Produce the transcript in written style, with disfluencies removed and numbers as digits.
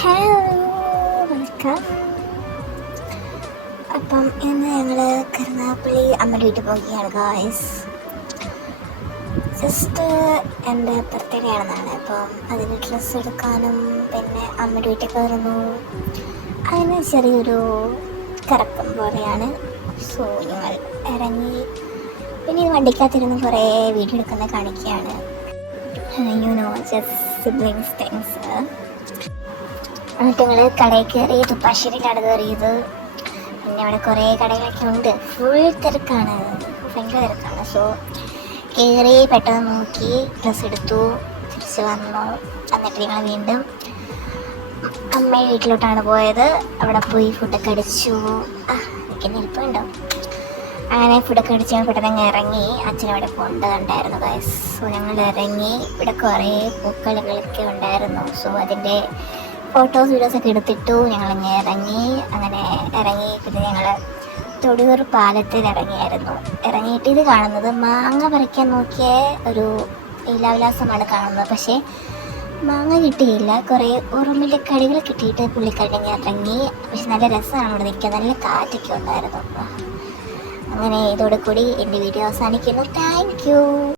Hello, welcome. അപ്പം ഇന്ന് ഞങ്ങൾ കരുനാഗപ്പള്ളി അമ്മയുടെ വീട്ടിൽ പോവുകയാണ് ഗായ്സ്. ജസ്റ്റ് എൻ്റെ ബർത്ത്ഡേ ആണെന്നാണ്. അപ്പം അതിന് ഡ്രസ്സ് എടുക്കാനും പിന്നെ അമ്മയുടെ വീട്ടിൽ കയറുന്നു, അതിന് ചെറിയൊരു കറക്കം പോലെയാണ്. സോ ഞങ്ങൾ ഇറങ്ങി. പിന്നെ ഈ വണ്ടിക്കകത്തിരുന്ന് കുറേ വീഡിയോ എടുക്കുന്ന കാണിക്കുകയാണ്. Just siblings things. എന്നിട്ട് ഞങ്ങൾ കടയിൽ കയറി, തുപ്പാശ്ശേരിയിലാണ് കയറിയത്. പിന്നെ അവിടെ കുറേ കടകളൊക്കെ ഉണ്ട്, ഫുൾ തിരക്കാണ്, ഭയങ്കര തിരക്കാണ്. സോ കയറി പെട്ടെന്ന് നോക്കി ഡ്രസ്സ് എടുത്തു, തിരിച്ച് വന്നു. എന്നിട്ട് ഞങ്ങൾ വീണ്ടും അമ്മയുടെ വീട്ടിലോട്ടാണ് പോയത്. അവിടെ പോയി ഫുഡൊക്കെ അടിച്ചു. എനിക്ക് നിൽപ്പുണ്ടോ. അങ്ങനെ ഫുഡൊക്കെ അടിച്ച് ഞങ്ങൾ പെട്ടെന്ന് ഇറങ്ങി. അച്ഛനവിടെ പോകേണ്ടതുണ്ടായിരുന്നു ഗൈസ്. സോ ഞങ്ങൾ ഇറങ്ങി. ഇവിടെ കുറേ പൂക്കളുകളൊക്കെ ഉണ്ടായിരുന്നു. സോ അതിൻ്റെ ഫോട്ടോസ് വീഡിയോസൊക്കെ എടുത്തിട്ടു. ഞങ്ങളിങ്ങനെ ഇറങ്ങി. അങ്ങനെ ഇറങ്ങി പിന്നെ ഞങ്ങൾ തൊടിയൂർ പാലത്തിൽ ഇറങ്ങിയായിരുന്നു. ഇറങ്ങിയിട്ട് ഇത് കാണുന്നത് മാങ്ങ പറിക്കാൻ നോക്കിയ ഒരു ലീലാവിലാസമാണ് കാണുന്നത്. പക്ഷേ മാങ്ങ കിട്ടിയില്ല, കുറേ ഉറുമ്പിൻ്റെ കിട്ടിയിട്ട് പുള്ളിക്കരഞ്ഞ് ഇറങ്ങി. പക്ഷെ നല്ല രസമാണ് ഇവിടെ നിൽക്കുക, നല്ല കാറ്റൊക്കെ ഉണ്ടായിരുന്നു. അങ്ങനെ ഇതോടെ കൂടി എൻ്റെ വീഡിയോ അവസാനിക്കുന്നു. Thank you.